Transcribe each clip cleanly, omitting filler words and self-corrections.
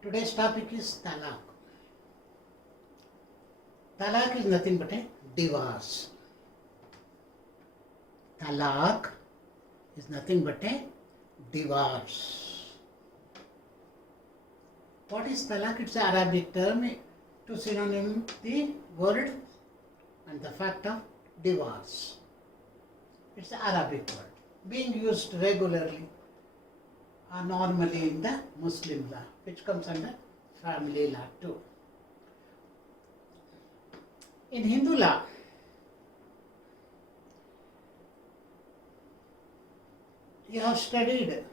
Today's topic is talaq. Talaq is nothing but a divorce. Talaq is nothing but a divorce. What is talaq? It's an Arabic term to synonym the word and the fact of divorce. It's an Arabic word being used regularly or normally in the Muslim law, which comes under family law too. In Hindu law, you have studied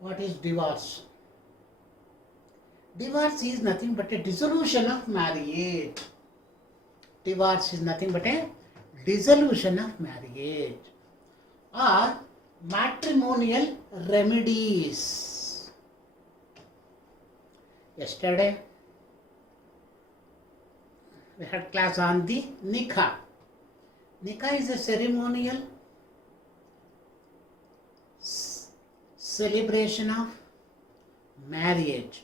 what is divorce. Divorce is nothing but a dissolution of marriage. Divorce is nothing but a dissolution of marriage or matrimonial remedies. Yesterday, we had class on the nikah. Nikah is a ceremonial celebration of marriage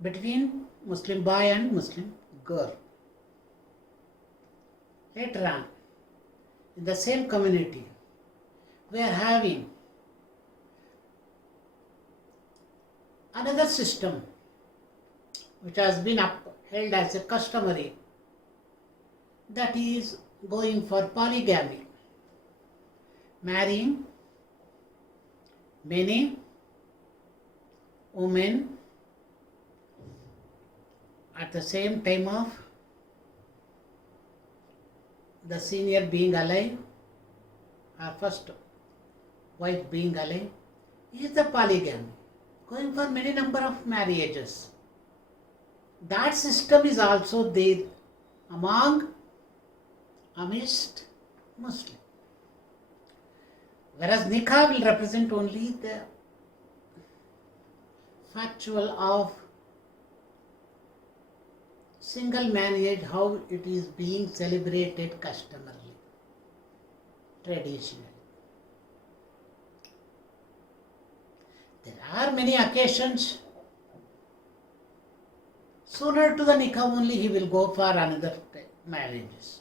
between Muslim boy and Muslim girl. Later on, in the same community, we are having another system which has been upheld as a customary, that is going for polygamy, marrying many women at the same time of the senior being alive or first wife being alive, is the polygamy, going for many number of marriages. That system is also there amidst Muslims. Whereas nikah will represent only the factual of single marriage, how it is being celebrated customarily, traditionally. There are many occasions, sooner to the nikah only he will go for another marriages.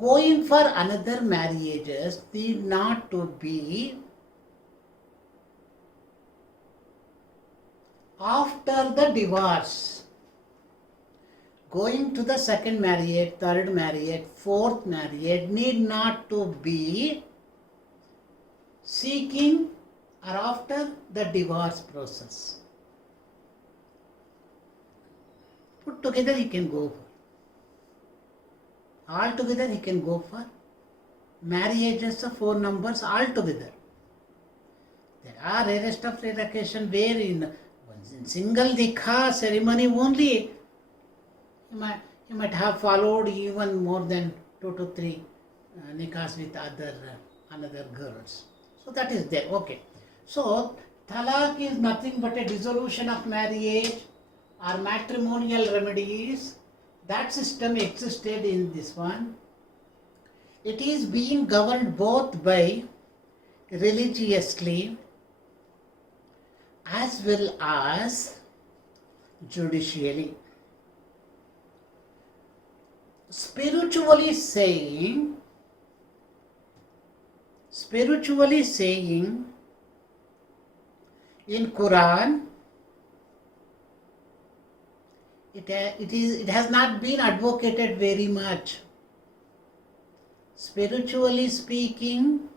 Going for another marriages need not to be after the divorce. Going to the second marriage, third marriage, fourth marriage need not to be seeking or after the divorce process. Put together he can go for. Altogether he can go for marriages of 4 numbers altogether. There are rarest of rare occasion where in single nikah ceremony only he might have followed even more than 2 to 3 nikahs with another girls. So that is there. Okay. So talaq is nothing but a dissolution of marriage or matrimonial remedies. That system existed in this one. It is being governed both by religiously as well as judicially. Spiritually saying, in Quran, it has not been advocated very much. Spiritually speaking,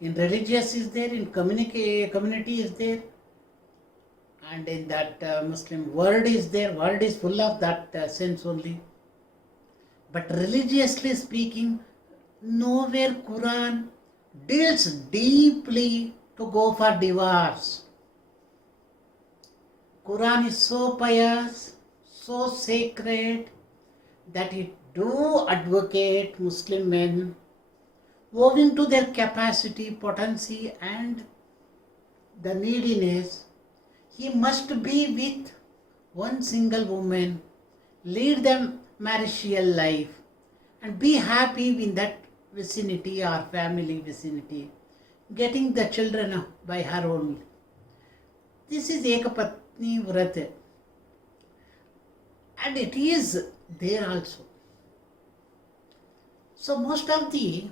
in religious is there, in community is there, and in that Muslim word is there. Word is full of that sense only. But religiously speaking, nowhere Quran deals deeply to go for divorce. Quran is so pious, so sacred, that it do advocate Muslim men, owing to their capacity, potency and the neediness, he must be with one single woman, lead them marital life and be happy in that vicinity or family vicinity. getting the children by her only. This is Ekapatni Vrata. And it is there also. So most of the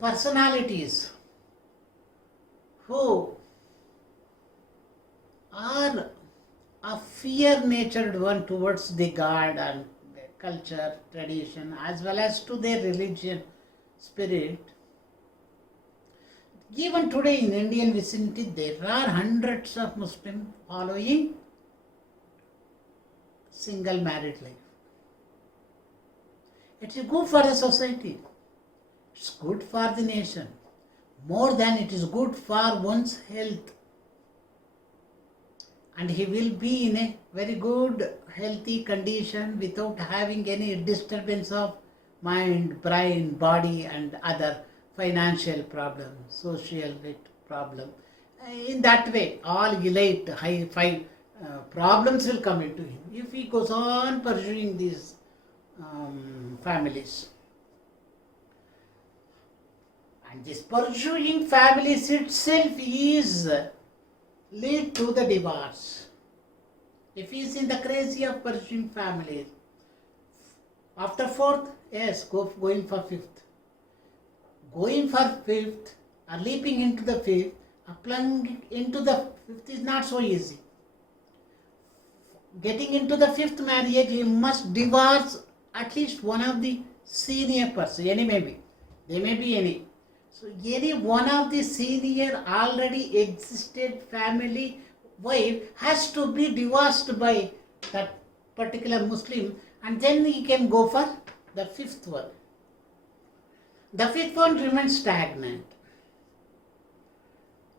personalities who are a fear-natured one towards the God and culture, tradition, as well as to their religion, spirit. Even today in Indian vicinity, there are hundreds of Muslims following single married life. It is good for the society. It's good for the nation. More than it is good for one's health. And he will be in a very good, healthy condition without having any disturbance of mind, brain, body and other financial problems, social problem. In that way, all elite, high problems will come into him if he goes on pursuing these families. And this pursuing families itself is lead to the divorce. If he is in the crazy of pursuing families, after fourth, yes, going for fifth. Going for fifth or leaping into the fifth, applying into the fifth is not so easy. Getting into the fifth marriage, he must divorce at least one of the senior person, any maybe. There may be any. So any one of the senior already existed family wife has to be divorced by that particular Muslim, and then he can go for the fifth one. The fifth one remains stagnant.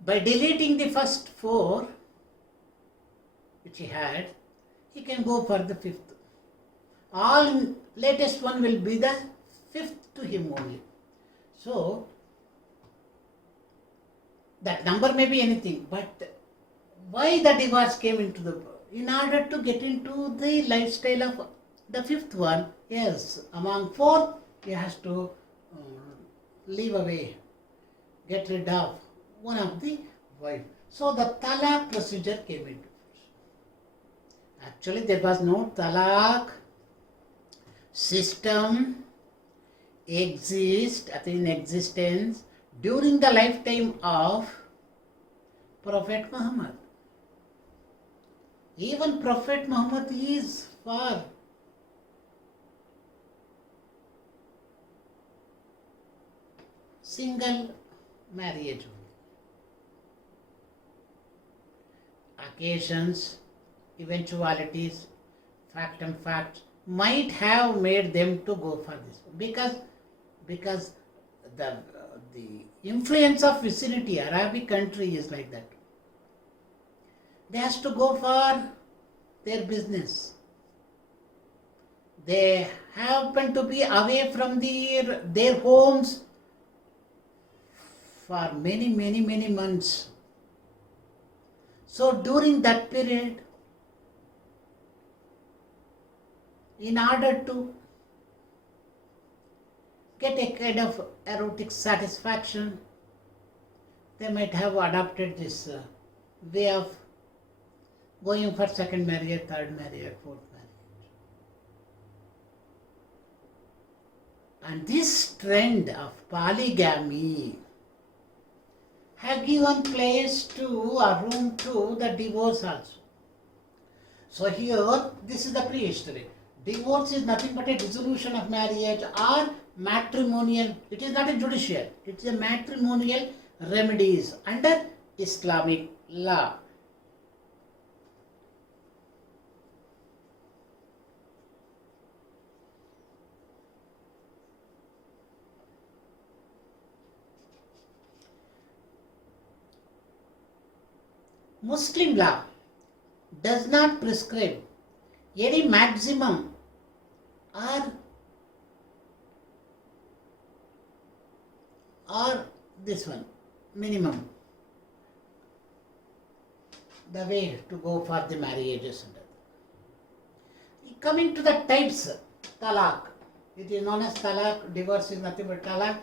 By deleting the first four, which he had, he can go for the fifth. All latest one will be the fifth to him only. So, that number may be anything, but why the divorce came into the... In order to get into the lifestyle of the fifth one, yes, among four, he has to leave away, get rid of one of the wife. So the talaq procedure came into force. Actually, there was no talaq system in existence during the lifetime of Prophet Muhammad. Even Prophet Muhammad is for single marriage only. Occasions, eventualities, fact and facts might have made them to go for this because the influence of vicinity, Arabic country is like that. They has to go for their business. They happen to be away from their homes for many months. So during that period, in order to get a kind of erotic satisfaction, they might have adopted this way of going for second marriage, third marriage, fourth marriage. And this trend of polygamy have given place to or room to the divorce also. So here, this is the prehistory. Divorce is nothing but a dissolution of marriage or matrimonial. It is not a judicial. It is a matrimonial remedies under Islamic law. Muslim law does not prescribe any maximum or this one, minimum, the way to go for the marriages. Coming to the types, talaq. It is known as talaq, divorce is nothing but talaq.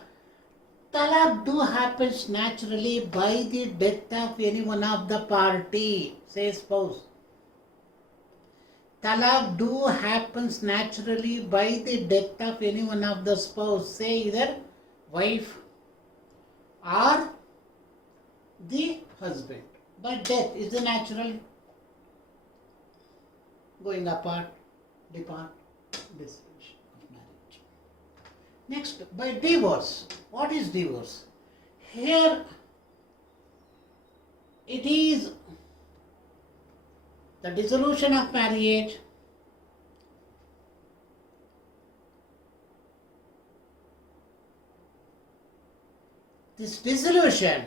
Talaq do happens naturally by the death of any one of the party, says spouse. Talaq do happens naturally by the death of any one of the spouse, say either wife or the husband. By death is the natural going apart, depart, dissolution of marriage. Next, by divorce. What is divorce? Here it is the dissolution of marriage, this dissolution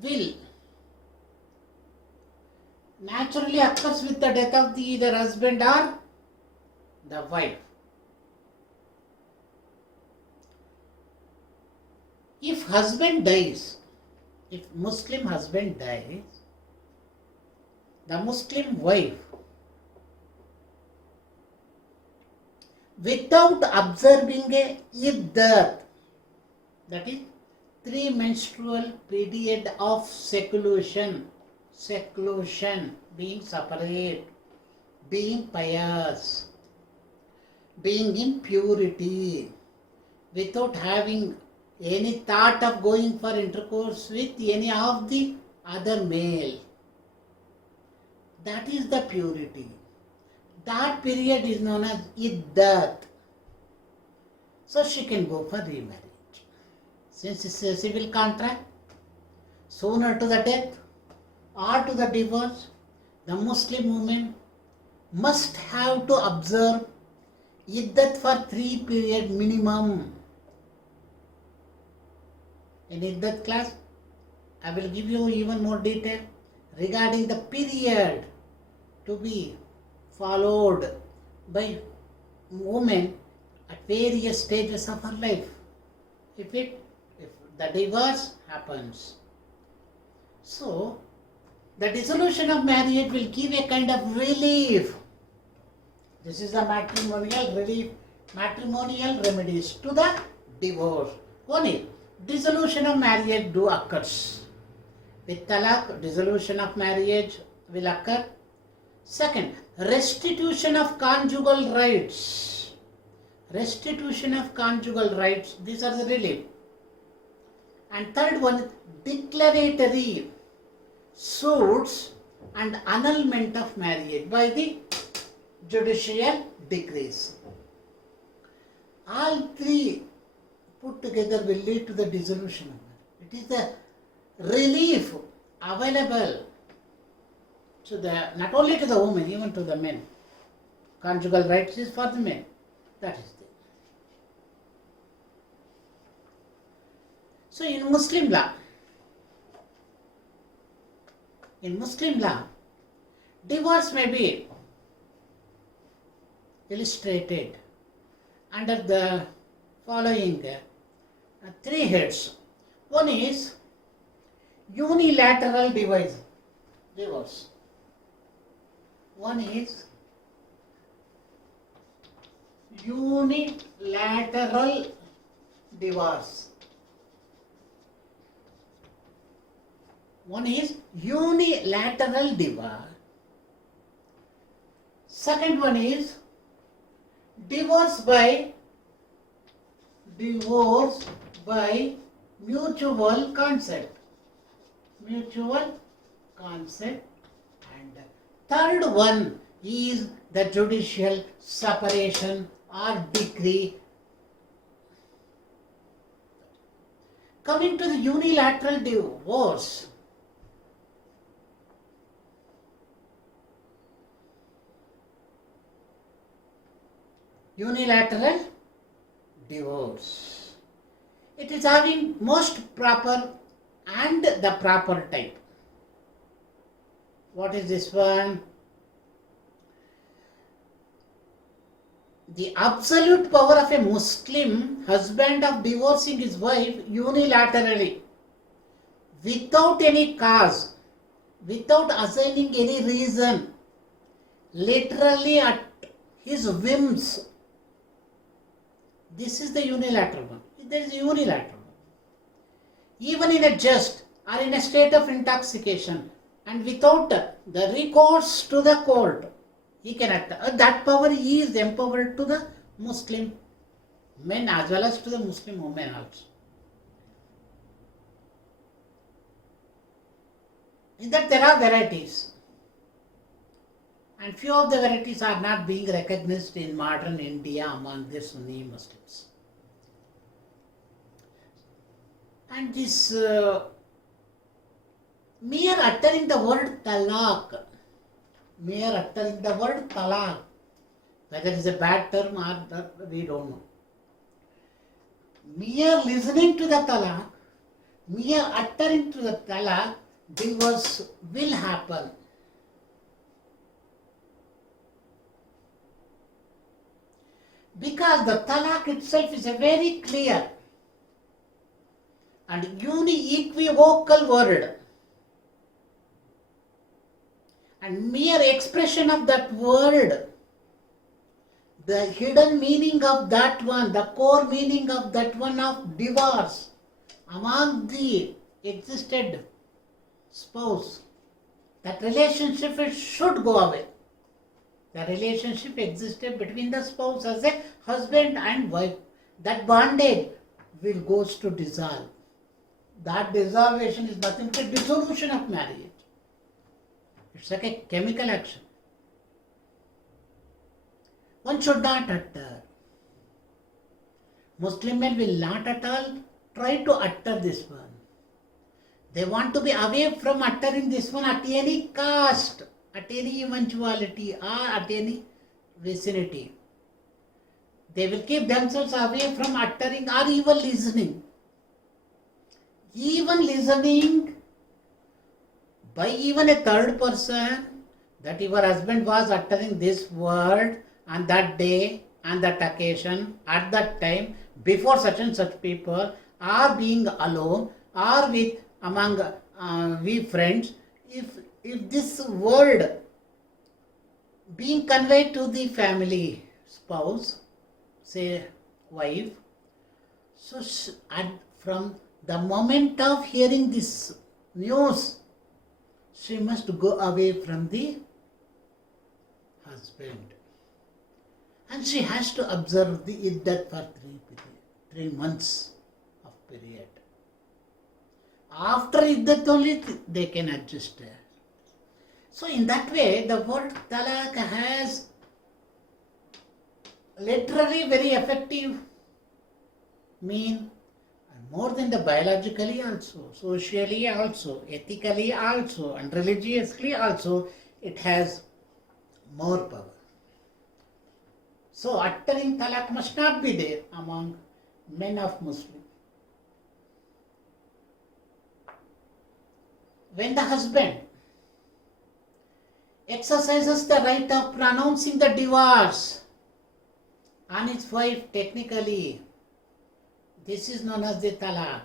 will naturally occurs with the death of the either husband or the wife. If husband dies, if Muslim husband dies, the Muslim wife, without observing a iddat, that is 3 menstrual period of seclusion, being separate, being pious, being in purity, without having any thought of going for intercourse with any of the other male. That is the purity. That period is known as iddat. So she can go for remarriage. Since it's a civil contract, sooner to the death or to the divorce, the Muslim woman must have to observe iddat for 3 period minimum. In iddat class, I will give you even more detail regarding the period to be followed by women at various stages of her life. If the divorce happens. So, the dissolution of marriage will give a kind of relief. This is the matrimonial relief, matrimonial remedies to the divorce. Only dissolution of marriage do occurs. With talaq, dissolution of marriage will occur. Second, restitution of conjugal rights. Restitution of conjugal rights, these are the relief. And third one, declaratory suits and annulment of marriage by the judicial decrees. All 3 put together will lead to the dissolution of marriage. It is the relief available to not only to the women, even to the men. Conjugal rights is for the men. That is the. So in Muslim law, divorce may be illustrated under the following 3 heads. One is unilateral divorce. One is unilateral divorce. One is unilateral divorce. Second one is divorce by mutual consent. And third one is the judicial separation or decree. Coming to the unilateral divorce, it is having most proper and the proper type. What is this one? The absolute power of a Muslim husband of divorcing his wife unilaterally, without any cause, without assigning any reason, literally at his whims. This is the unilateral one. There is a unilateral one. Even in a jest or in a state of intoxication and without the recourse to the court, he can act. That power he is empowered to the Muslim men as well as to the Muslim women also. In that there are varieties. And few of the varieties are not being recognized in modern India among the Sunni Muslims. And this mere uttering the word talaq, whether it is a bad term or not, we don't know. Mere listening to the talaq, mere uttering to the talaq, divorce will happen. Because the talaq itself is a very clear and unequivocal word. And mere expression of that word, the hidden meaning of that one, the core meaning of that one of divorce among the existed spouse, that relationship should go away. The relationship existed between the spouse as a husband and wife. That bondage will goes to dissolve. That dissolution is nothing but a dissolution of marriage. It's like a chemical action. One should not utter. Muslim men will not at all try to utter this one. They want to be away from uttering this one at any cost, at any eventuality or at any vicinity. They will keep themselves away from uttering or even listening. Even listening by even a third person that your husband was uttering this word on that day, on that occasion, at that time, before such and such people, or being alone, or with among we friends, if this word being conveyed to the family spouse, say wife, so from the moment of hearing this news, she must go away from the husband. And she has to observe the iddat for 3 months of period. After iddat only they can adjust. So in that way, the word talaq has literally very effective mean, more than the biologically also, socially also, ethically also, and religiously also, it has more power. So uttering talaq must not be there among men of Muslim. When the husband exercises the right of pronouncing the divorce on his wife, technically, this is known as the talaq.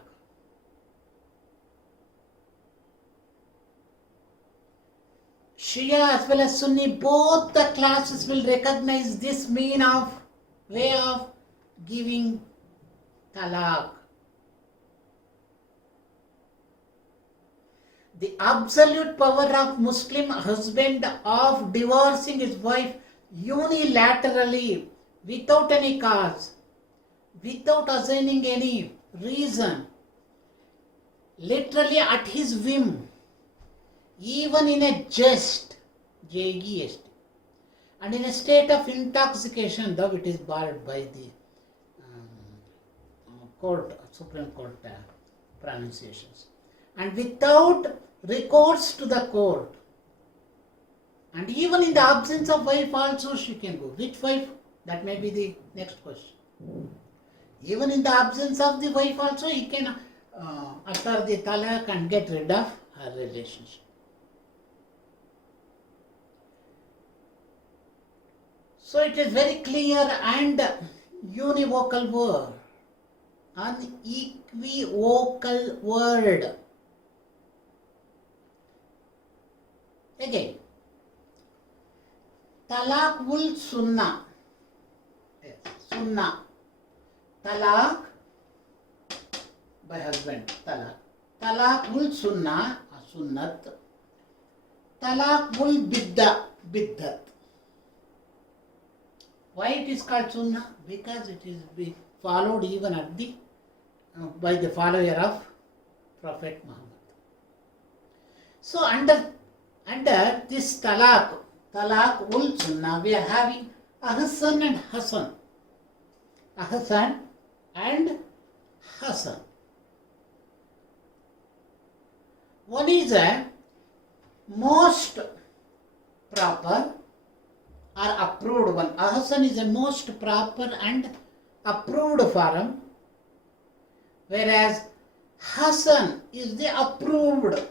Shia as well as Sunni, both the classes will recognize this way of giving talaq. The absolute power of Muslim husband of divorcing his wife unilaterally, without any cause, without assigning any reason, literally at his whim, even in a jest, J-E-S-T, and in a state of intoxication, though it is barred by the Supreme Court pronunciations, and without recourse to the court, and even in the absence of wife also she can go. Which wife? That may be the next question. Even in the absence of the wife also, he can utter the talaq and get rid of her relationship. So it is very clear and univocal word, unequivocal word. Again, Talaq ul sunna. Yes, sunna. Talaq by husband. Talaq. Talaq ul sunna, sunnat. Talaq ul bidda, biddat. Why it is called sunnah? Because it is being followed even at the by the follower of Prophet Muhammad. So under this talaq ul sunnah, we are having Ahsan and Hasan. Ahsan and Hasan. One is a most proper or approved one. Ahsan is a most proper and approved form, whereas Hasan is the approved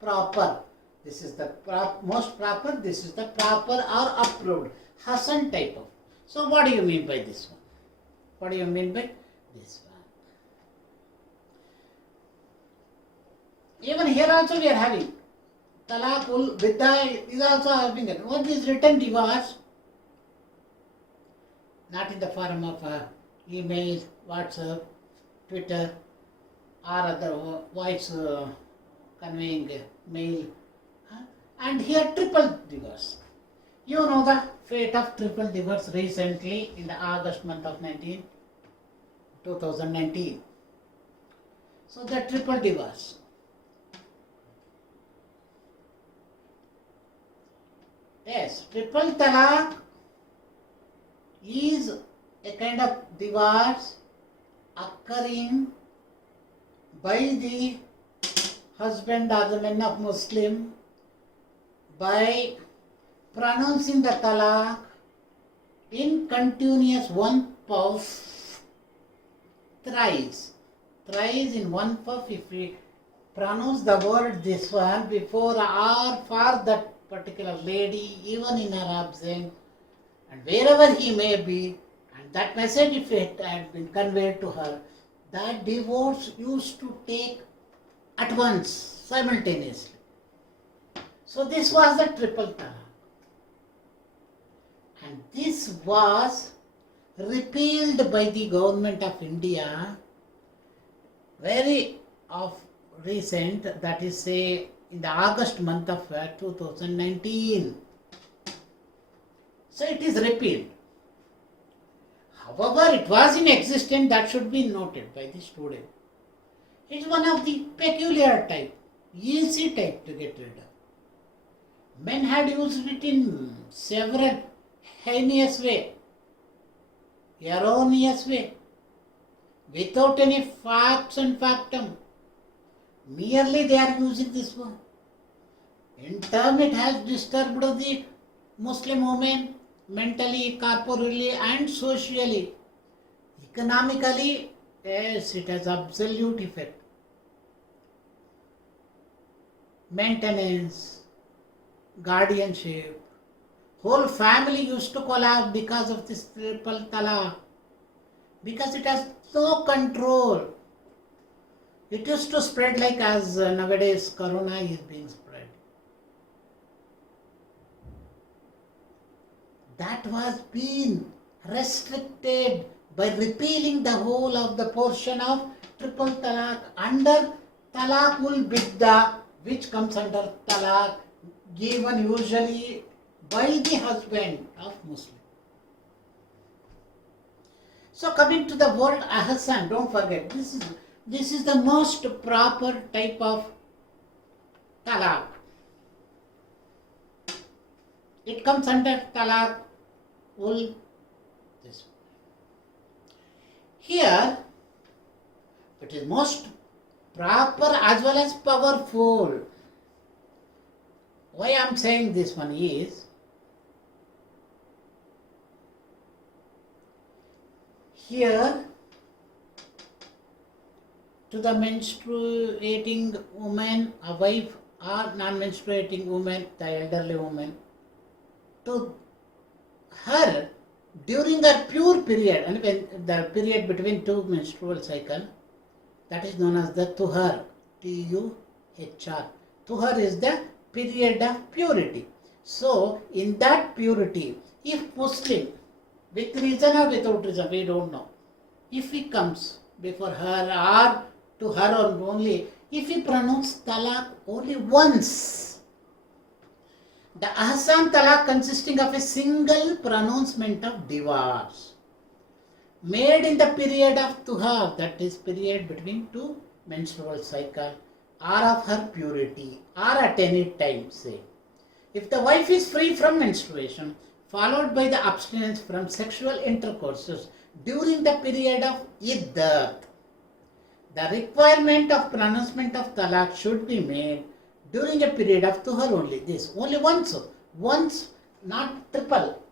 proper. This is the most proper, this is the proper or approved. Hasan type of. So what do you mean by this one? What do you mean by this one? Even here also we are having Talaq ul bidda is also having it. What is written divorce? Not in the form of email, WhatsApp, Twitter, or other voice conveying mail. And here triple divorce. You know the fate of triple divorce recently in the August month of 2019. So the triple divorce. Yes, triple talaq is a kind of divorce occurring by the husband or the men of Muslim by pronouncing the talaq in continuous one puff thrice. Thrice in one puff, if we pronounce the word this one before or for that particular lady, even in her absence, and wherever he may be, and that message if it had been conveyed to her, that divorce used to take at once, simultaneously. So this was the triple talaq. And this was repealed by the government of India very of recent, that is say in the August month of 2019. So it is repealed. However, it was in existence, that should be noted by the student. It is one of the peculiar type, easy type to get rid of. Men had used it in several heinous way, erroneous way, without any facts and factum. Merely they are using this one. In turn, it has disturbed the Muslim women mentally, corporally and socially. Economically, yes, it has absolute effect. Maintenance, guardianship, whole family used to collapse because of this triple talaq. Because it has no control. It used to spread like as nowadays corona is being spread. That was being restricted by repealing the whole of the portion of triple talaq under talaq ul bidda, which comes under talaq given usually by the husband of Muslim. So coming to the word ahsan, don't forget, this is the most proper type of talaq. It comes under talaq ul this. Here, it is most proper as well as powerful. Why I am saying this one is, here to the menstruating woman, a wife or non-menstruating woman, the elderly woman, to her during her pure period, and when the period between two menstrual cycle, that is known as the tuhar, Tuhar. Tuhar is the period of purity. So, in that purity, if Muslim, with reason or without reason, we don't know, if he comes before her or to her or only, if he pronounces talaq only once, the ahsan talaq consisting of a single pronouncement of divorce made in the period of tuhar, that is period between two menstrual cycle, or of her purity, or at any time, say. If the wife is free from menstruation, followed by the abstinence from sexual intercourses during the period of iddat, the requirement of pronouncement of talaq should be made during a period of tuhar only. This only once, not triple.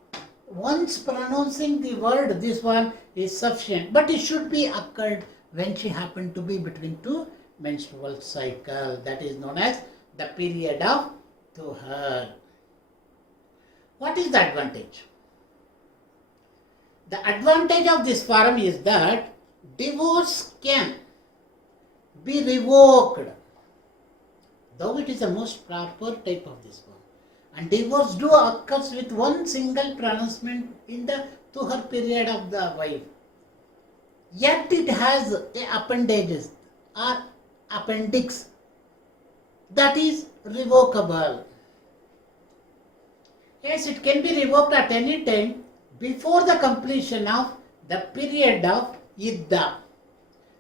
Once pronouncing the word, this one is sufficient, but it should be occurred when she happened to be between two menstrual cycle. That is known as the period of tuhar. What is the advantage? The advantage of this form is that divorce can be revoked, though it is the most proper type of this form. And divorce do occurs with one single pronouncement in the tuhar period of the wife. Yet it has appendages or appendix that is revocable. Yes, it can be revoked at any time before the completion of the period of iddah.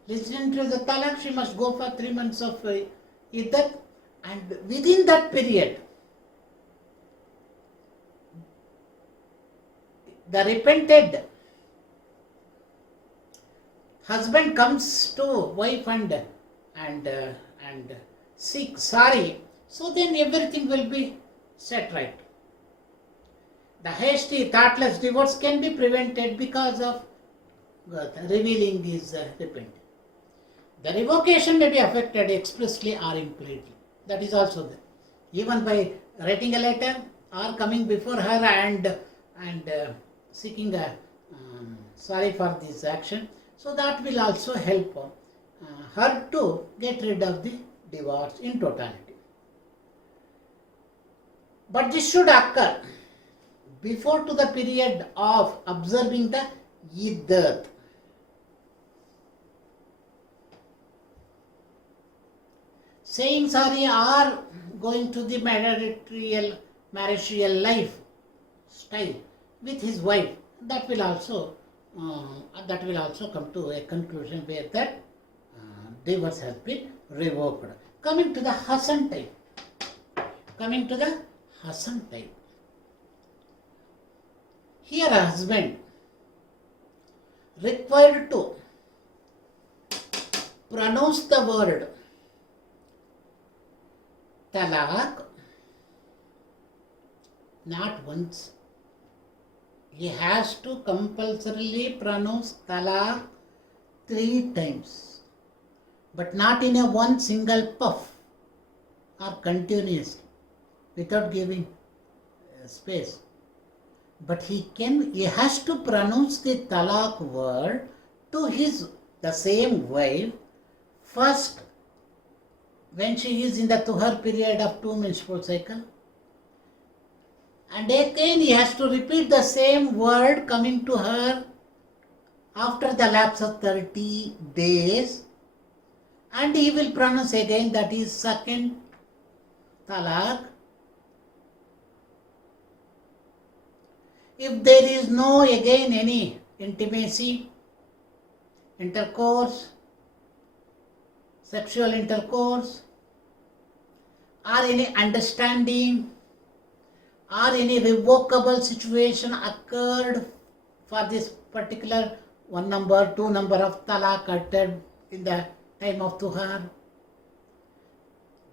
Listening to the talaq, she must go for 3 months of iddat, and within that period, the repented husband comes to wife and seek sorry, so then everything will be set right. The hasty, thoughtless divorce can be prevented because of revealing these repentance. The revocation may be affected expressly or implicitly. That is also there. Even by writing a letter or coming before her and seeking a sorry for this action. So that will also help her to get rid of the divorce in totality. But this should occur before to the period of observing the iddat. Saying sorry or going to the marital life style with his wife, that will also come to a conclusion where that divorce has been revoked. Coming to the Hasan type. Here a husband required to pronounce the word talaq not once. He has to compulsorily pronounce talaq 3 times, but not in a one single puff or continuously without giving space. But he has to pronounce the talaq word to the same wife first when she is in the tuhar period of 2 menstrual cycle, and again he has to repeat the same word coming to her after the lapse of 30 days, and he will pronounce again, that is second talaq. If there is no again any intimacy, intercourse, sexual intercourse, or any understanding, or any revocable situation occurred for this particular 1 number, 2 number of talaq uttered in the time of tuhar,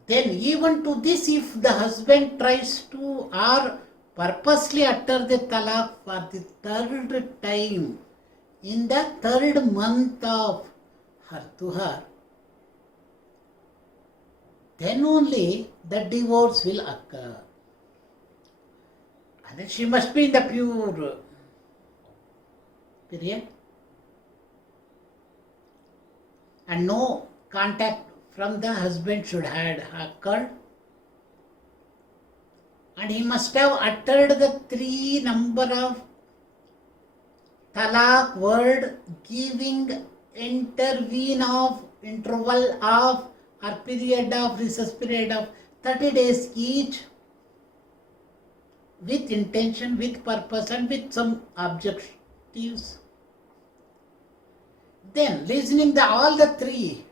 then even to this, if the husband tries to or purposely utter the talaq for the 3rd time in the 3rd month of her tuhar, then only the divorce will occur. And then she must be in the pure period, and no contact from the husband should have occurred. and he must have uttered the 3 number of talaq word, giving interval of or period of recess period of 30 days each, with intention, with purpose, and with some objectives. Then listening all the 3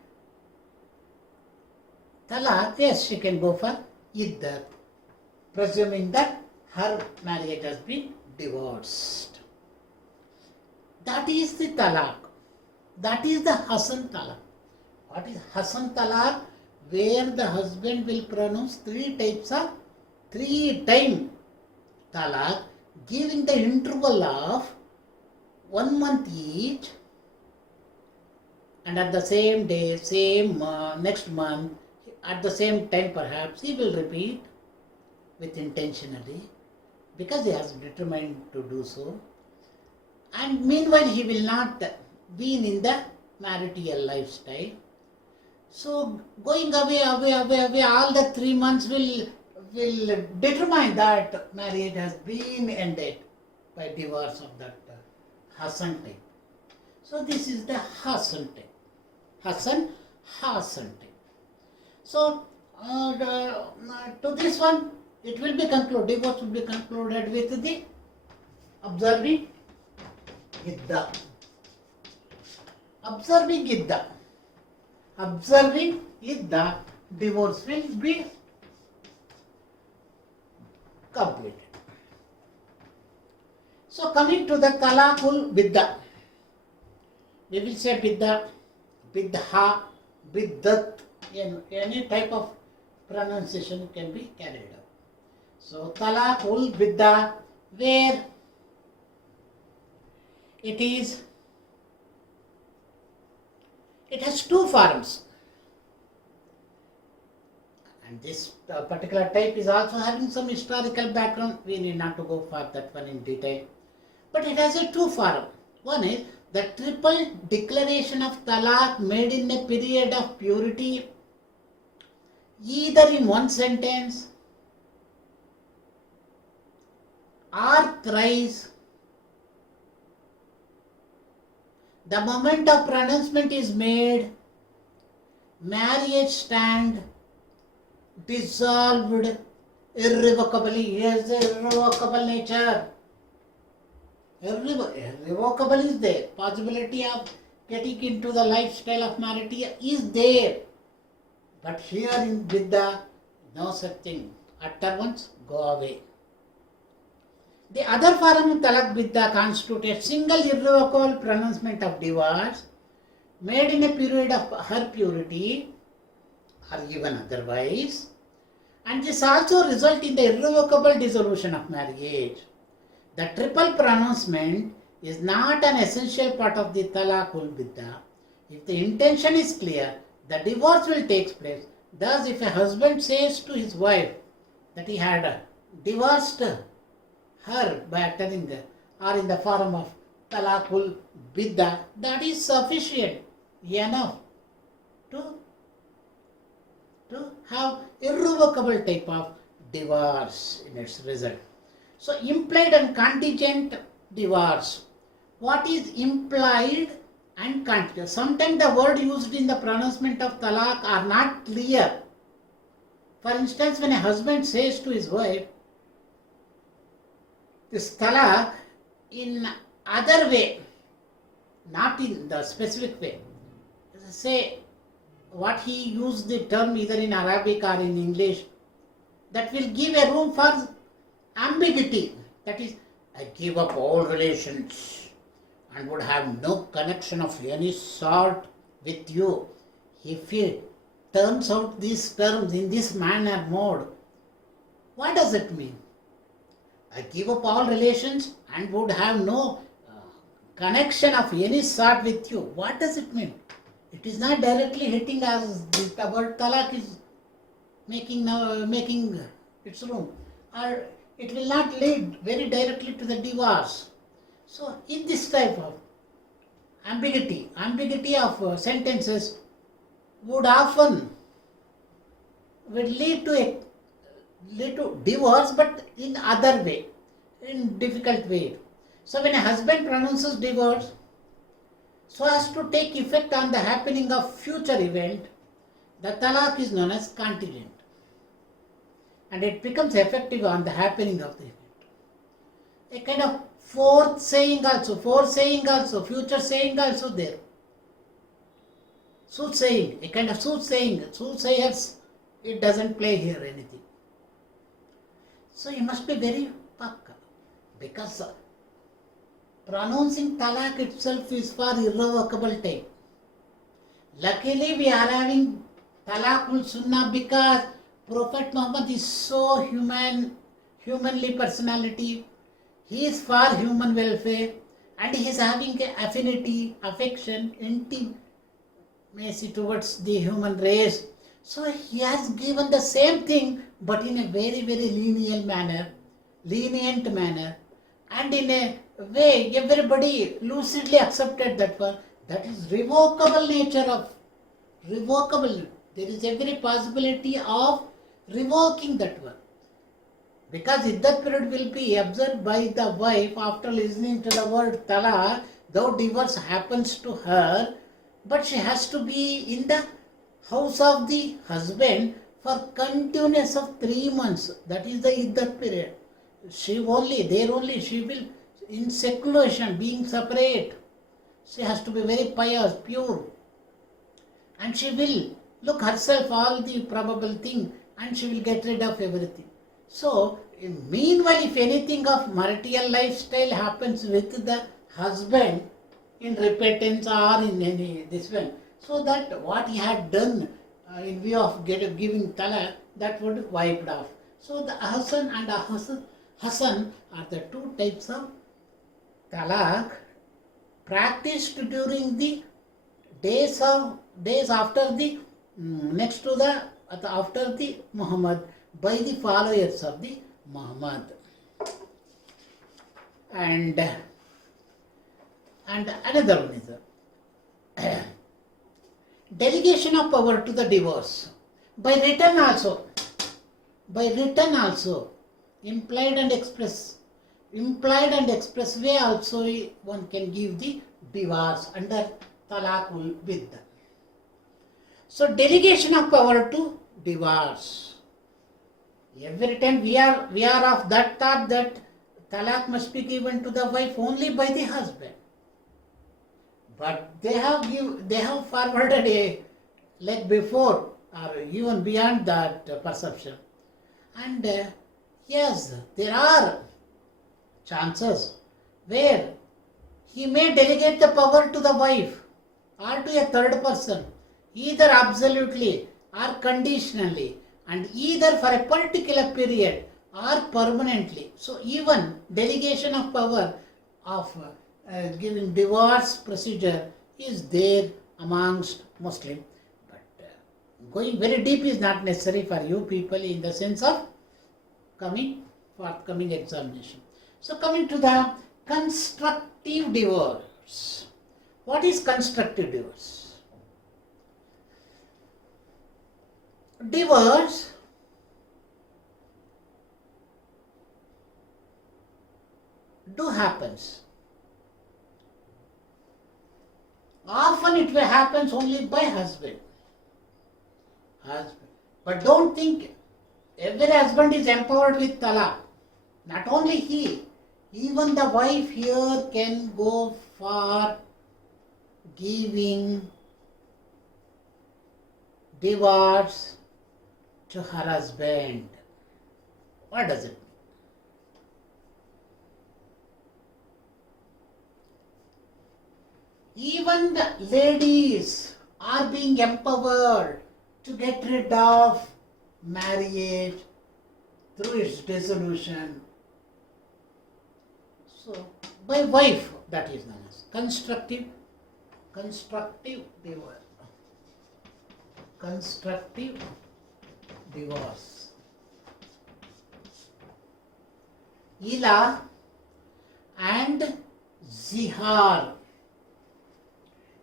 talaq, yes, she can go for iddah, presuming that her marriage has been divorced. That is the talaq. That is the Hasan talaq. What is Hasan talaq? Where the husband will pronounce 3 time talaq, giving the interval of 1 month each, and at the same day, next month, at the same time perhaps, he will repeat with intentionally, because he has determined to do so. And meanwhile, he will not be in the marital lifestyle. So going away, all the 3 months will determine that marriage has been ended by divorce of that Hasan type. So this is the Hasan type. Hasan type. So to this one, it will be concluded. Divorce will be concluded with the observing iddah. Observing iddah, divorce will be completed. So coming to the talaqul biddah, we will say biddah, bidha, biddat, any type of pronunciation can be carried out. So talaqul biddah, where it has 2 forms, and this particular type is also having some historical background. We need not to go for that one in detail, but it has a 2 form. One is the triple declaration of talaq made in a period of purity, either in 1 sentence or thrice. The moment of pronouncement is made, marriage stand dissolved irrevocably. Yes, irrevocable nature. Irrevocable is there. Possibility of getting into the lifestyle of marriage is there. But here in Biddah, no such thing. Utter once, go away. The other form of talaq biddah constitutes a single irrevocable pronouncement of divorce made in a period of her purity or even otherwise, and this also results in the irrevocable dissolution of marriage. The triple pronouncement is not an essential part of the talaqul biddah. If the intention is clear, the divorce will take place. Thus, if a husband says to his wife that he had divorced her by uttering or in the form of talaqul biddah, that is sufficient enough to have irrevocable type of divorce in its result. So implied and contingent divorce. What is implied and contingent? Sometimes the word used in the pronouncement of talaq are not clear. For instance, when a husband says to his wife, this talaq in other way, not in the specific way. Say what he used the term either in Arabic or in English, that will give a room for ambiguity. That is, I give up all relations and would have no connection of any sort with you. If he turns out these terms in this manner mode, what does it mean? I give up all relations and would have no connection of any sort with you. What does it mean? It is not directly hitting as the word talaq is making its room, or it will not lead very directly to the divorce. So in this type of ambiguity of sentences would often lead to lead to divorce, but in other way, in difficult way. So when a husband pronounces divorce, so as to take effect on the happening of future event, the talaq is known as contingent, and it becomes effective on the happening of the event. A kind of foresaying also, future saying also there. Soothsaying, a kind of soothsaying. Soothsayers, it doesn't play here anything. So you must be very pakka, because pronouncing talaq itself is for irrevocable time. Luckily we are having talaqul sunnah because Prophet Muhammad is so humanly personality. He is for human welfare, and he is having an affinity, affection, intimacy towards the human race. So he has given the same thing, but in a very, very lenient manner, and in a way everybody lucidly accepted that one. That is revocable nature of revocable. There is every possibility of revoking that one. Because iddat period will be observed by the wife after listening to the word talaq, though divorce happens to her, but she has to be in the house of the husband for continuous of 3 months. That is the iddat period. She will, in seclusion, being separate. She has to be very pious, pure. And she will look herself all the probable thing, and she will get rid of everything. So, meanwhile, if anything of marital lifestyle happens with the husband in repentance or in any this one, so that what he had done in view of giving talaq, that would be wiped off. So the Hasan and Hasan are the two types of talaq practiced during the days after the next to the after the Muhammad by the followers of the Muhammad. And another one is delegation of power to the divorce by written also, implied and express way also one can give the divorce under talaqul bidda. So delegation of power to divorce. Every time we are of that thought that talaq must be given to the wife only by the husband. But they have forwarded a leg before or even beyond that perception. And yes, there are chances where he may delegate the power to the wife or to a third person, either absolutely or conditionally, and either for a particular period or permanently. So even delegation of power of giving divorce procedure is there amongst Muslims. But going very deep is not necessary for you people in the sense of forthcoming examination. So coming to the constructive divorce. What is constructive divorce? Divorce happens. Often it happens only by husband. But don't think every husband is empowered with talaq. Not only he, even the wife here can go for giving divorce to her husband. What does it mean? Even the ladies are being empowered to get rid of marriage through its dissolution. So, by wife, that is known as constructive divorce. Constructive divorce. Ila and zihar.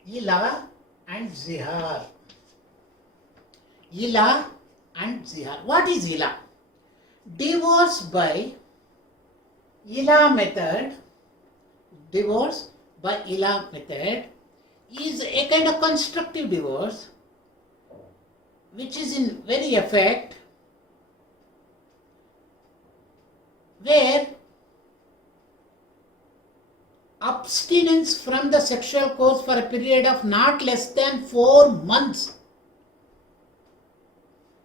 Ila and zihar. Ila and zihar. What is ila? Divorce by ILA method, divorce by ILA method is a kind of constructive divorce which is in very effect where abstinence from the sexual course for a period of not less than 4 months.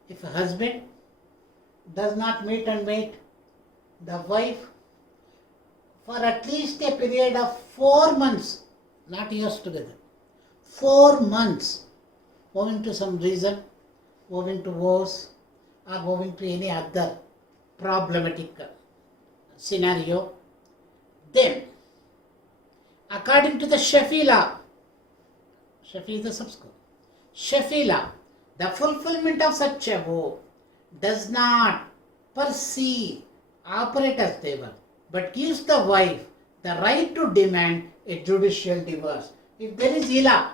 If a husband does not meet the wife for at least a period of 4 months, not years together, 4 months, owing to some reason, owing to wars or owing to any other problematic scenario, then according to the Shafi law, Shafi is the subschool, Shafi law, the fulfillment of such a vow does not per se operate as divorce, but gives the wife the right to demand a judicial divorce. If there is ila,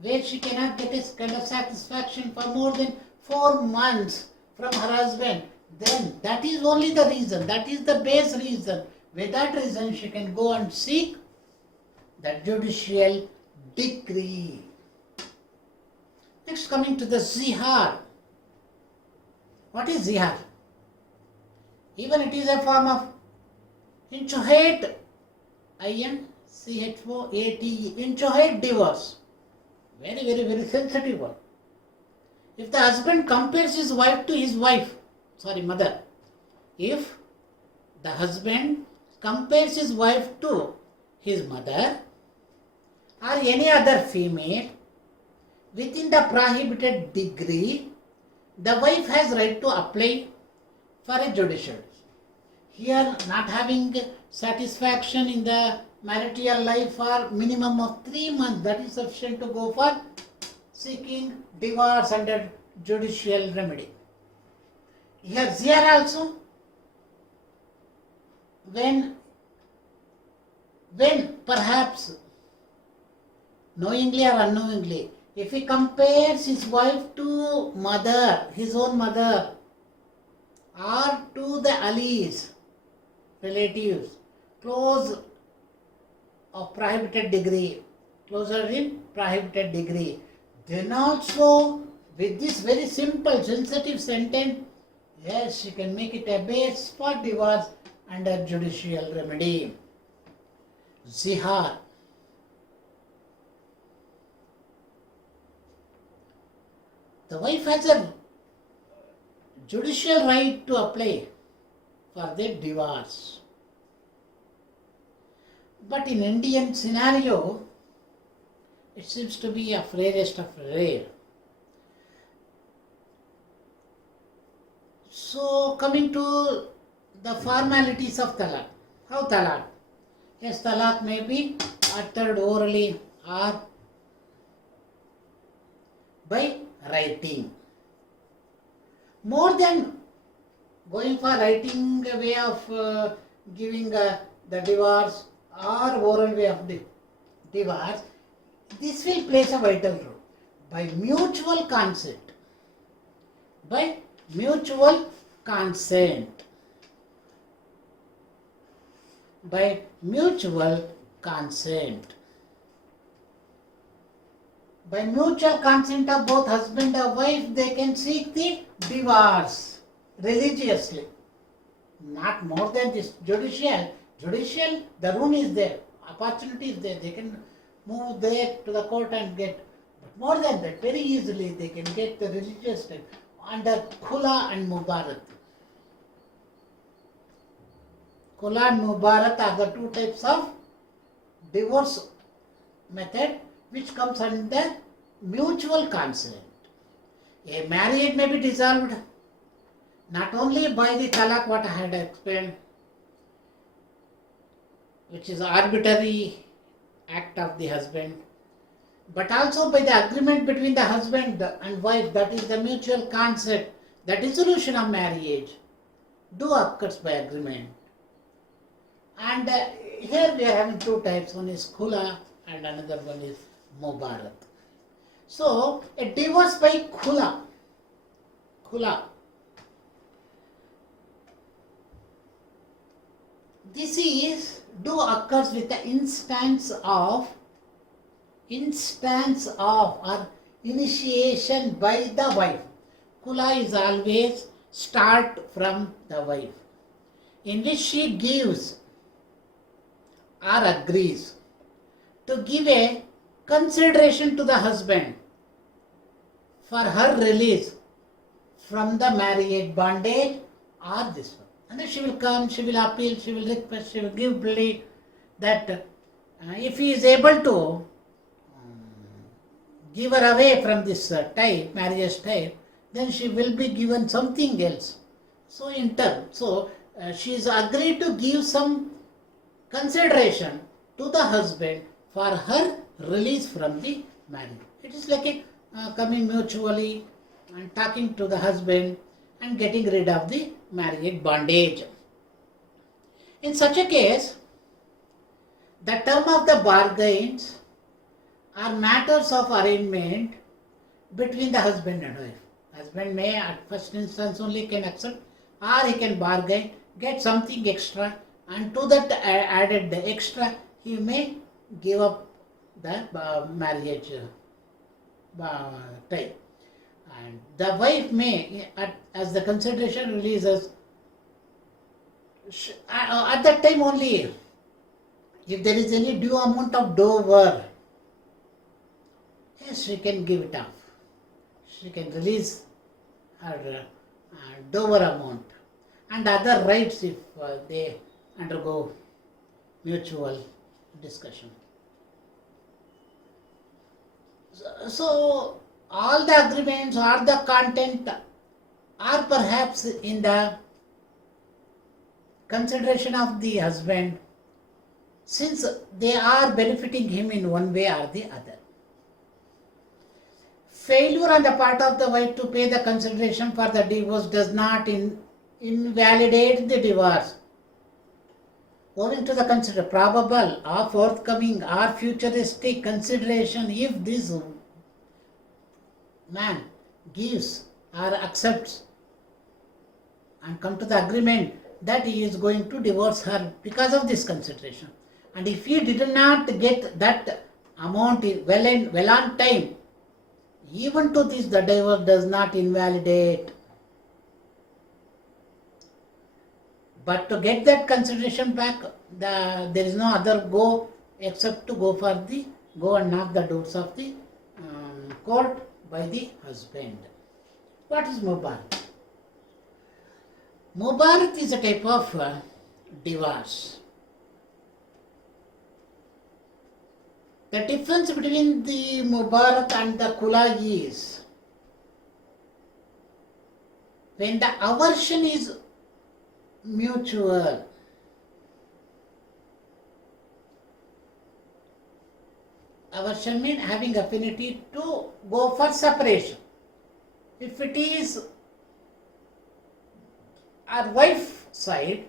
where she cannot get a kind of satisfaction for more than 4 months from her husband, then that is only the reason, that is the base reason. With that reason, she can go and seek the judicial decree. Next, coming to the zihar. What is zihar? Even it is a form of inchoate, inchoate, inchoate divorce. Very, very, very sensitive one. If the husband compares his wife to his mother, if the husband compares his wife to his mother or any other female within the prohibited degree, the wife has right to apply for a judicial. Here, not having satisfaction in the marital life for minimum of 3 months, that is sufficient to go for seeking divorce under judicial remedy. Here, zihar also, when perhaps knowingly or unknowingly, if he compares his wife to mother, his own mother, or to the allies, relatives, close of prohibited degree, closer in prohibited degree, then also with this very simple sensitive sentence, yes, she can make it a base for divorce under judicial remedy. Zihar. The wife has a judicial right to apply for the divorce. But in Indian scenario, it seems to be of rarest of rare. So coming to the formalities of talaq. How talaq? Yes, talaq may be uttered orally or by writing. More than going for writing a way of giving the divorce or oral way of divorce, this will play a vital role. By mutual consent. By mutual consent. By mutual consent. By mutual consent of both husband and wife, they can seek the divorce religiously. Not more than this. Judicial, the room is there, opportunity is there. They can move there to the court and get. But more than that, very easily they can get the religious type under Khula and Mubarat. Khula and Mubarat are the two types of divorce method which comes under mutual consent. A marriage may be dissolved not only by the talaq what I had explained, which is arbitrary act of the husband, but also by the agreement between the husband and wife, that is the mutual consent. The dissolution of marriage do occurs by agreement. And here we are having two types, one is Khula and another one is Mubarat. So, a divorce by Khula. This is occurs with the instance of or initiation by the wife. Kula is always start from the wife, in which she gives or agrees to give a consideration to the husband for her release from the marriage bondage or this one. And then she will come, she will appeal, she will request, she will give plea that if he is able to give her away from this type, marriage type, then she will be given something else. So in turn, she is agreed to give some consideration to the husband for her release from the marriage. It is like a coming mutually and talking to the husband and getting rid of the marriage bondage. In such a case, the term of the bargains are matters of arrangement between the husband and wife. Husband may at first instance only can accept, or he can bargain, get something extra, and to that added the extra, he may give up the marriage type. And the wife may, as the consideration releases, at that time only, if there is any due amount of dower, yes, she can give it up. She can release her dower amount and other rights if they undergo mutual discussion. So all the agreements or the content are perhaps in the consideration of the husband, since they are benefiting him in one way or the other. Failure on the part of the wife to pay the consideration for the divorce does not invalidate the divorce. Owing to the probable or forthcoming or futuristic consideration, if this man gives or accepts and come to the agreement that he is going to divorce her because of this consideration, and if he did not get that amount well on time, even to this the divorce does not invalidate. But to get that consideration back, there is no other go except to go and knock the doors of the court by the husband. What is Mubarat? Mubarat is a type of divorce. The difference between the Mubarat and the Kula is when the aversion is mutual. Aversion means having affinity to go for separation. If it is our wife side,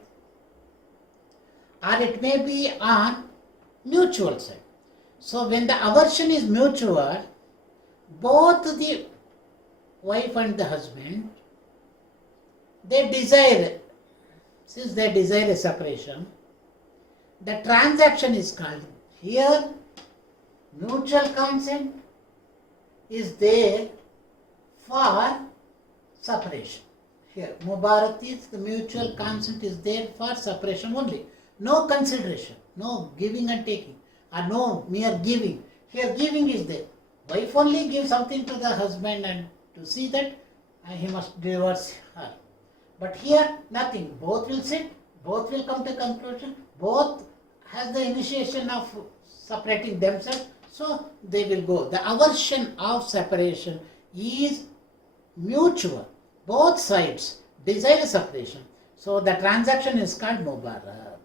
or it may be on mutual side. So when the aversion is mutual, both the wife and the husband, they desire, since they desire a separation, the transaction is called here mutual consent is there for separation. Here Mubarat is the mutual consent is there for separation only. No consideration, no giving and taking, or no mere giving. Here giving is there. Wife only gives something to the husband and to see that he must divorce her. But here nothing. Both will sit, both will come to conclusion, both has the initiation of separating themselves, so they will go. The aversion of separation is mutual. Both sides desire separation. So the transaction is called Mubarat.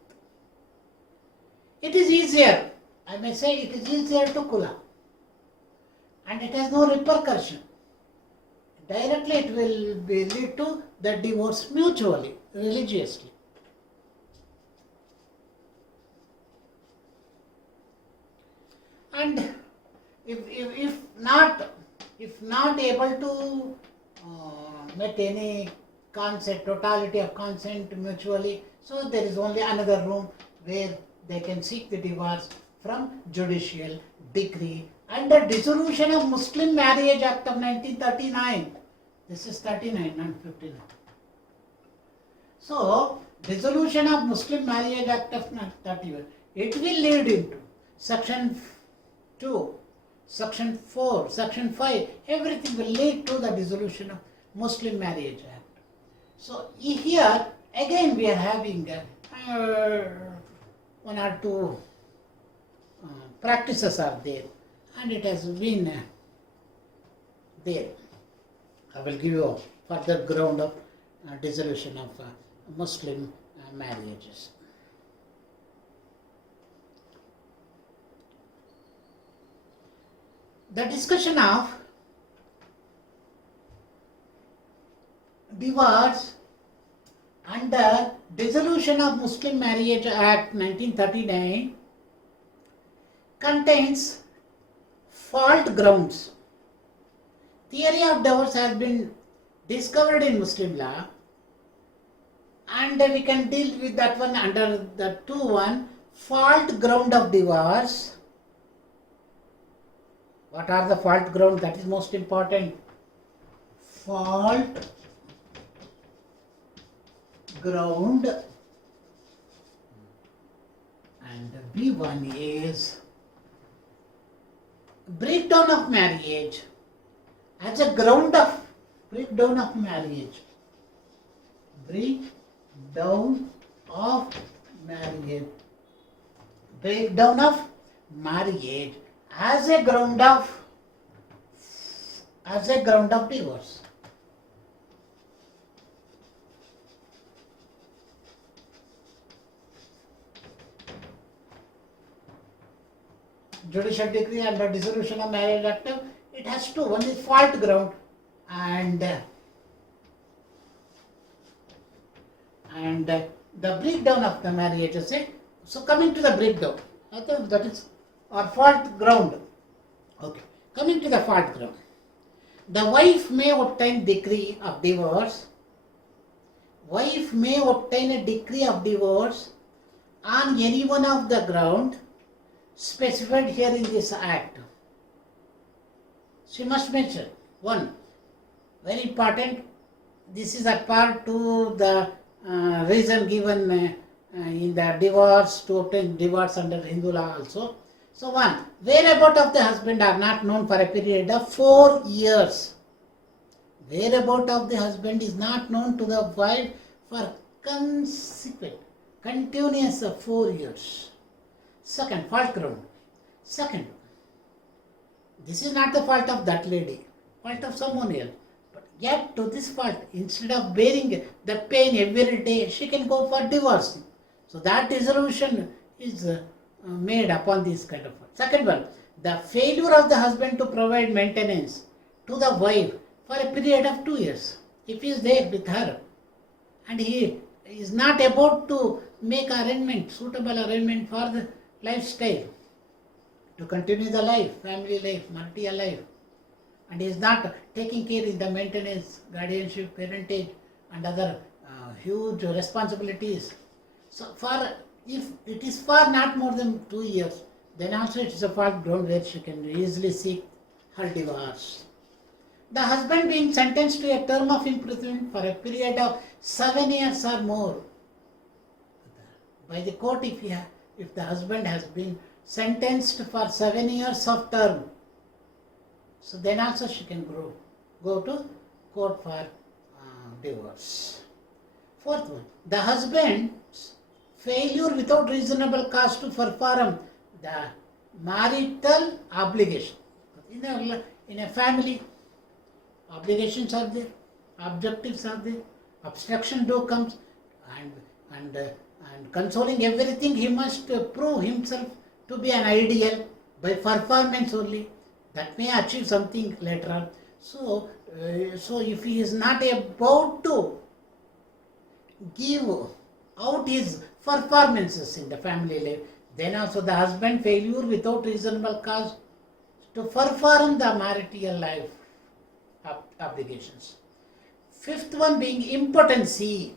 It is easier, I may say it is easier to Kula. And it has no repercussion. Directly it will lead to the divorce mutually, religiously. And if not able to meet any consent, totality of consent mutually, So there is only another room where they can seek the divorce from judicial decree under Dissolution of Muslim Marriage Act of 1939. This is 39, not 59. So, Dissolution of Muslim Marriage Act of 1931, it will lead into Section 2, Section 4, Section 5, everything will lead to the Dissolution of Muslim Marriage Act. So, here again we are having one or two practices are there, and it has been there. I will give you further ground of dissolution of Muslim marriages. The discussion of divorce under Dissolution of Muslim Marriage Act 1939 contains fault grounds. Theory of divorce has been discovered in Muslim law, and we can deal with that one under the 2.1 fault ground of divorce. What are the fault grounds? That is most important. Fault ground, and B1 is breakdown of marriage as a ground of breakdown of marriage. Breakdown of marriage. Breakdown of marriage as a ground of divorce. Judicial decree under Dissolution of Marriage Act, it has two. One is fault ground and the breakdown of the marriage. So coming to the breakdown, that is or fault ground. Okay, coming to the fault ground, the wife may obtain decree of divorce. Wife may obtain a decree of divorce on any one of the ground specified here in this act. She must mention one, very important. This is a part to the reason given in the divorce to obtain divorce under Hindu law also. So one, whereabouts of the husband are not known for a period of 4 years. Whereabouts of the husband is not known to the wife for continuous 4 years. Second, fault ground. Second, this is not the fault of that lady, fault of someone else. But yet to this fault, instead of bearing the pain every day, she can go for divorce. So that dissolution is made upon this kind of fault. Second one, the failure of the husband to provide maintenance to the wife for a period of 2 years. If he is there with her and he is not able to make arrangement, suitable arrangement for the lifestyle, to continue the life, family life, marital life, and is not taking care in the maintenance, guardianship, parentage, and other huge responsibilities. So, if it is for not more than 2 years, then also it is a fault ground where she can easily seek her divorce. The husband being sentenced to a term of imprisonment for a period of 7 years or more by the court, if the husband has been sentenced for 7 years of term, so then also she can go to court for divorce. Fourth one, the husband's failure without reasonable cause to perform the marital obligation. In a family, obligations are there, objectives are there, obstruction do comes, and consoling everything, he must prove himself to be an ideal by performance only. That may achieve something later on. So if he is not about to give out his performances in the family life, then also the husband failure without reasonable cause to perform the marital life obligations. Fifth one being impotency.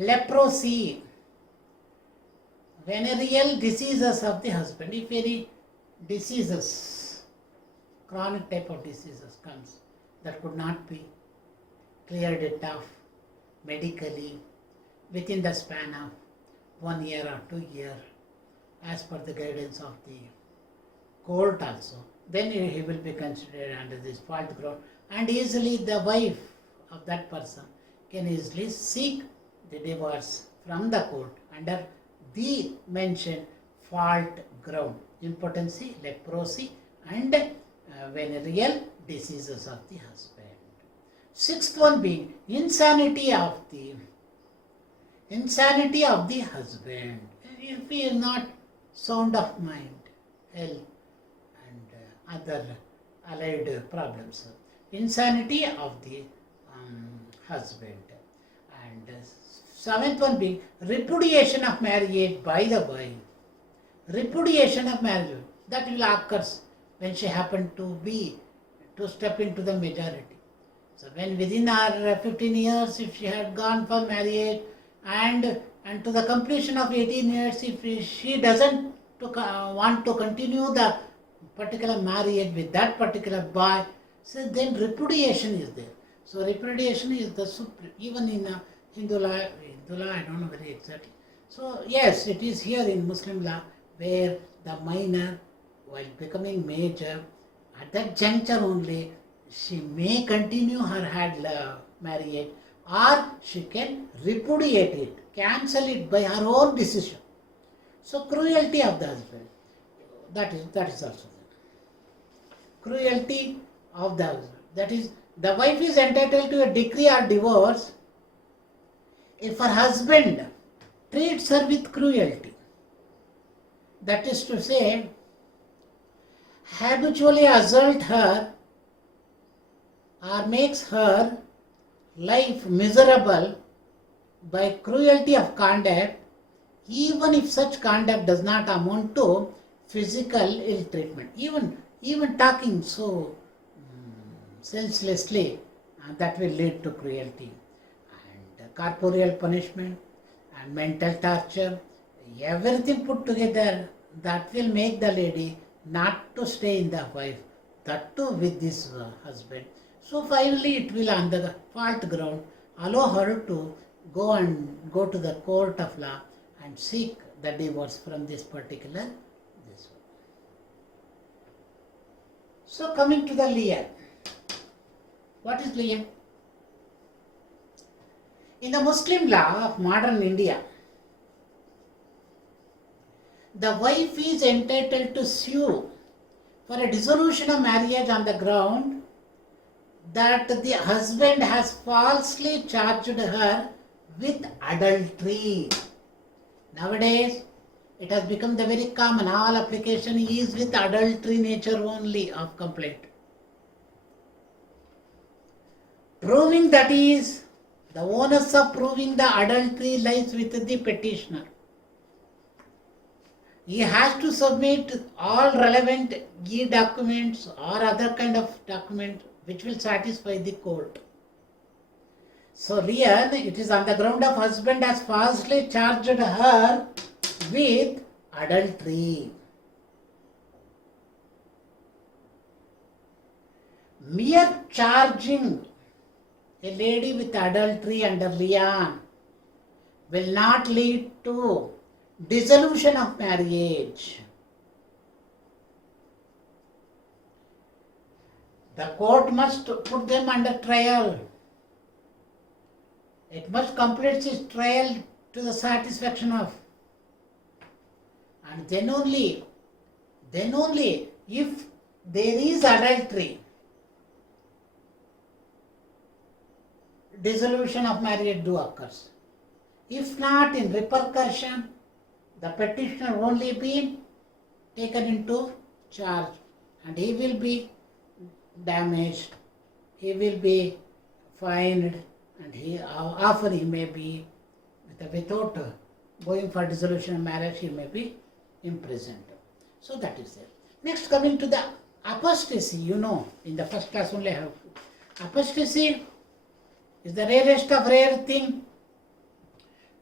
Leprosy, venereal diseases of the husband. If any diseases, chronic type of diseases comes that could not be cleared it off medically within the span of 1 year or 2 years, as per the guidance of the court also, then he will be considered under this fault ground, and easily the wife of that person can easily seek the divorce from the court under the mentioned fault ground: impotency, leprosy, and venereal diseases of the husband. Sixth one being insanity of the husband. If he is not sound of mind, health, and other allied problems. Insanity of the husband. And seventh one being repudiation of marriage by the wife. Repudiation of marriage, that will occur when she happened to step into the majority. So when within her 15 years, if she had gone for marriage, and to the completion of 18 years, if she doesn't want to continue the particular marriage with that particular boy, so then repudiation is there. So repudiation is the supreme, even in Hindu law, I don't know very exactly. So yes, it is here in Muslim law where the minor, while becoming major, at that juncture only, she may continue her had marriage, or she can repudiate it, cancel it by her own decision. So cruelty of the husband, that is also there. Cruelty of the husband, that is, the wife is entitled to a decree or divorce if her husband treats her with cruelty. That is to say, habitually assault her or makes her life miserable by cruelty of conduct, even if such conduct does not amount to physical ill treatment. Even talking so senselessly, that will lead to cruelty. And corporeal punishment and mental torture, everything put together, that will make the lady not to stay in the wife, that too with this husband. So finally it will, on the fault ground, allow her to go to the court of law and seek the divorce from this particular this one. So coming to the lien. What is lien? In the Muslim law of modern India, the wife is entitled to sue for a dissolution of marriage on the ground that the husband has falsely charged her with adultery. Nowadays, it has become the very common, all application is with adultery nature only of complaint. Proving that is, the onus of proving the adultery lies with the petitioner. He has to submit all relevant documents or other kind of document which will satisfy the court. So here it is on the ground of husband has falsely charged her with adultery. Mere charging a lady with adultery under lien will not lead to dissolution of marriage. The court must put them under trial. It must complete its trial to the satisfaction of. And then only if there is adultery, dissolution of marriage do occurs. If not, in repercussion, the petitioner only be taken into charge and he will be damaged, he will be fined, and often he may be, without going for dissolution of marriage, he may be imprisoned. So that is it. Next, coming to the apostasy, in the first class only I have. Apostasy is the rarest of rare thing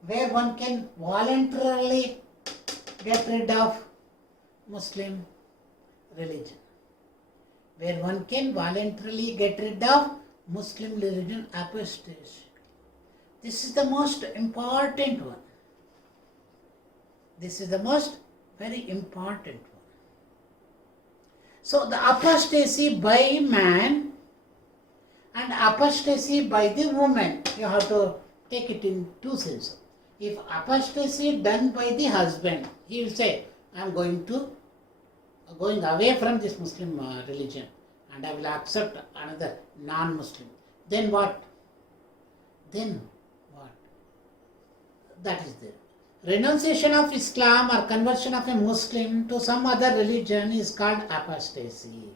where one can voluntarily get rid of Muslim religion. Where one can voluntarily get rid of Muslim religion apostasy. This is the most important one. This is the most very important one. So the apostasy by man and apostasy by the woman, you have to take it in two senses. If apostasy done by the husband, he will say, I am going away from this Muslim religion and I will accept another non-Muslim. Then what? That is there. Renunciation of Islam or conversion of a Muslim to some other religion is called apostasy.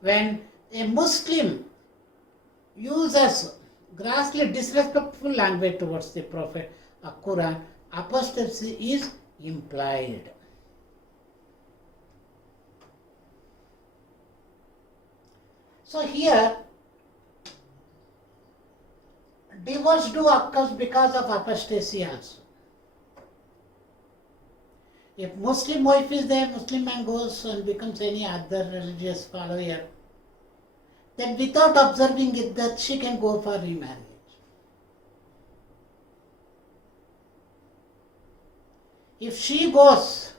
When a Muslim uses grossly disrespectful language towards the Prophet or Quran, apostasy is implied. So here, divorce do occurs because of apostasy also. If Muslim wife is there, Muslim man goes and becomes any other religious follower, then without observing it, that she can go for remarriage. If she goes,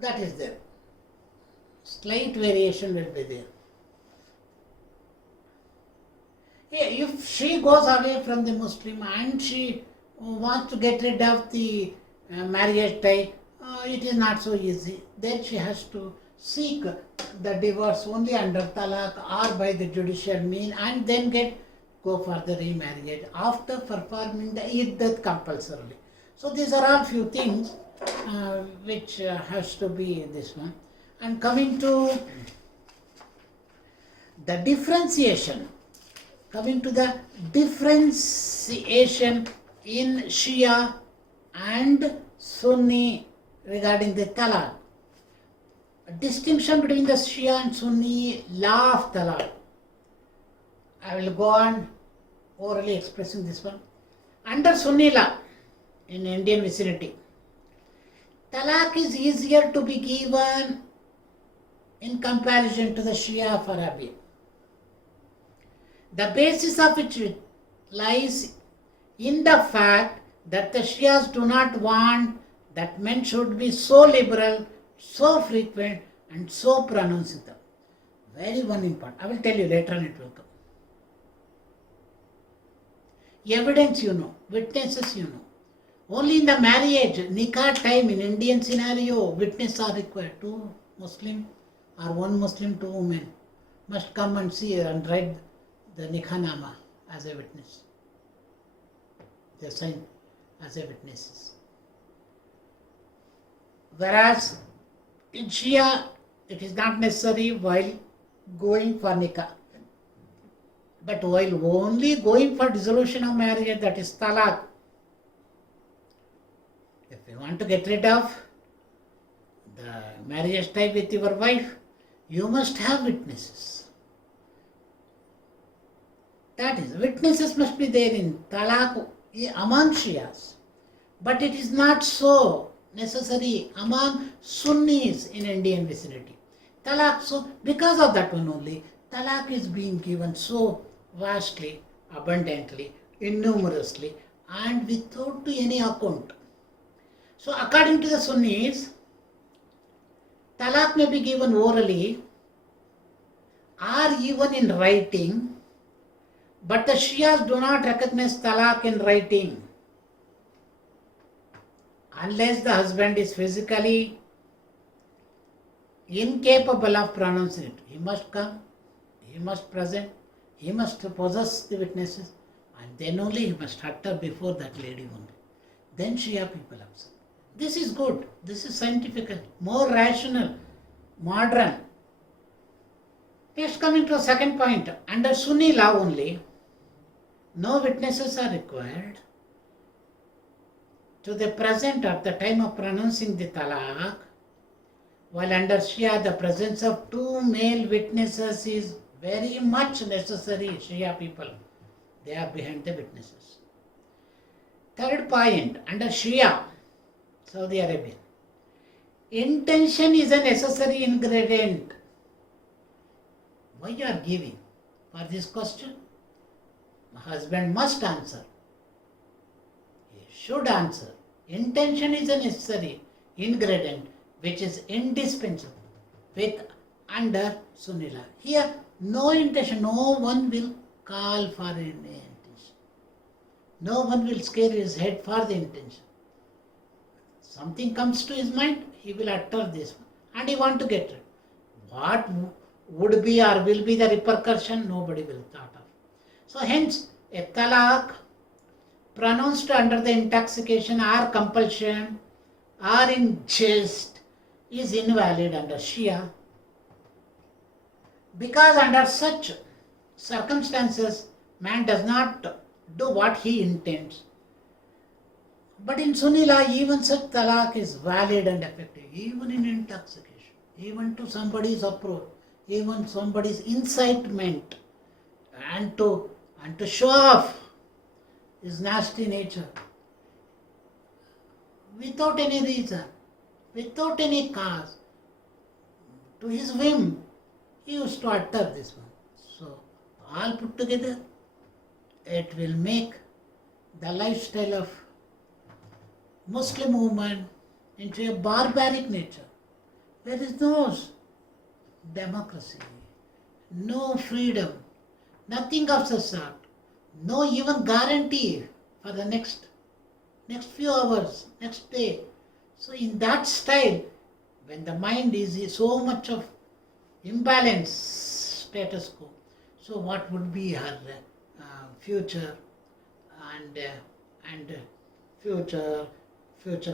that is there. Slight variation will be there. If she goes away from the Muslim and she wants to get rid of the marriage tie, it is not so easy. Then she has to seek the divorce only under talaq or by the judicial mean and then go for the remarriage after performing the iddat compulsorily. So these are all few things which has to be in this one. And coming to the differentiation in Shia and Sunni regarding the talaq. A distinction between the Shia and Sunni law of talaq. I will go on orally expressing this one. Under Sunni law in Indian vicinity, talaq is easier to be given in comparison to the Shia of Arabia. The basis of which lies in the fact that the Shias do not want that men should be so liberal, so frequent and so pronunciative. Very one important. I will tell you later on it will come. Evidence you know, witnesses you know. Only in the marriage, nikah time in Indian scenario, witnesses are required. Two Muslim or one Muslim, two women must come and see and write the nikah nama as a witness. They sign as a witnesses. Whereas in Shia, it is not necessary while going for nikah. But while only going for dissolution of marriage, that is talaq. If you want to get rid of the marriage tie with your wife, you must have witnesses. That is, witnesses must be there in talaq among Shias. But it is not so necessary among Sunnis in Indian vicinity. Talaq, so because of that one only, talaq is being given so vastly, abundantly, innumerously, and without any account. So according to the Sunnis, talaq may be given orally or even in writing, but the Shias do not recognize talaq in writing unless the husband is physically incapable of pronouncing it. He must come, he must present, he must possess the witnesses, and then only he must utter before that lady only. Then Shia people observe. This is good, this is scientific, more rational, modern. Next, coming to a second point, under Sunni law only, no witnesses are required to the present at the time of pronouncing the talaq, while under Shia the presence of two male witnesses is Very much necessary, Shia people. They are behind the witnesses. Third point, under Shia, Saudi Arabia, intention is a necessary ingredient. Why you are giving for this question? The husband must answer. He should answer. Intention is a necessary ingredient which is indispensable with under Sunni law. Here, no intention, no one will call for an intention. No one will scare his head for the intention. Something comes to his mind, he will utter this one, and he want to get it. What would be or will be the repercussion, nobody will thought of. So hence, a talaq pronounced under the intoxication or compulsion or in jest is invalid under Shia, because under such circumstances man does not do what he intends. But in Sunni law, even such talaq is valid and effective, even in intoxication, even to somebody's approach, even somebody's incitement, and to show off his nasty nature, without any reason, without any cause, to his whim, he used to utter this one. So, all put together, it will make the lifestyle of Muslim woman into a barbaric nature. There is no democracy, no freedom, nothing of the sort, no even guarantee for the next few hours, next day. So in that style, when the mind is so much of imbalance, status quo, so what would be her future and future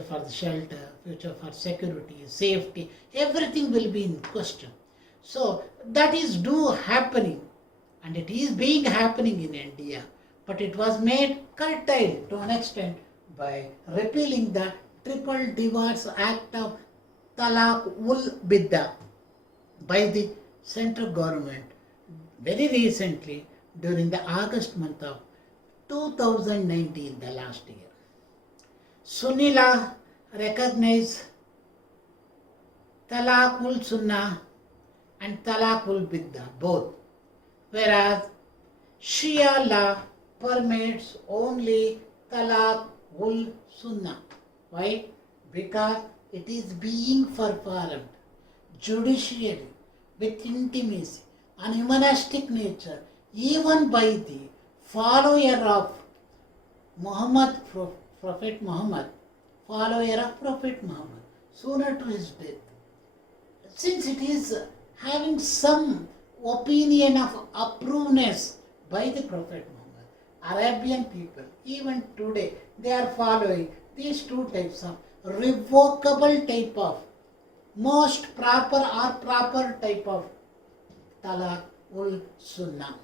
for the shelter, future for security, safety, everything will be in question. So that is happening, and it is being happening in India, but it was made curtailed to an extent by repealing the Triple Divorce Act of Talaq ul Bidda by the central government very recently during the August month of 2019, the last year. Sunni law recognized Talaq ul Sunnah and Talaq ul Bidda both, whereas Shia law permits only Talaq ul Sunnah. Why? Because it is being performed judicially with intimacy and humanistic nature, even by the follower of Muhammad, Prophet Muhammad, follower of Prophet Muhammad, sooner to his death. Since it is having some opinion of approvedness by the Prophet Muhammad, Arabian people, even today, they are following these two types of revocable type of most proper type of Talaq ul Sunnah.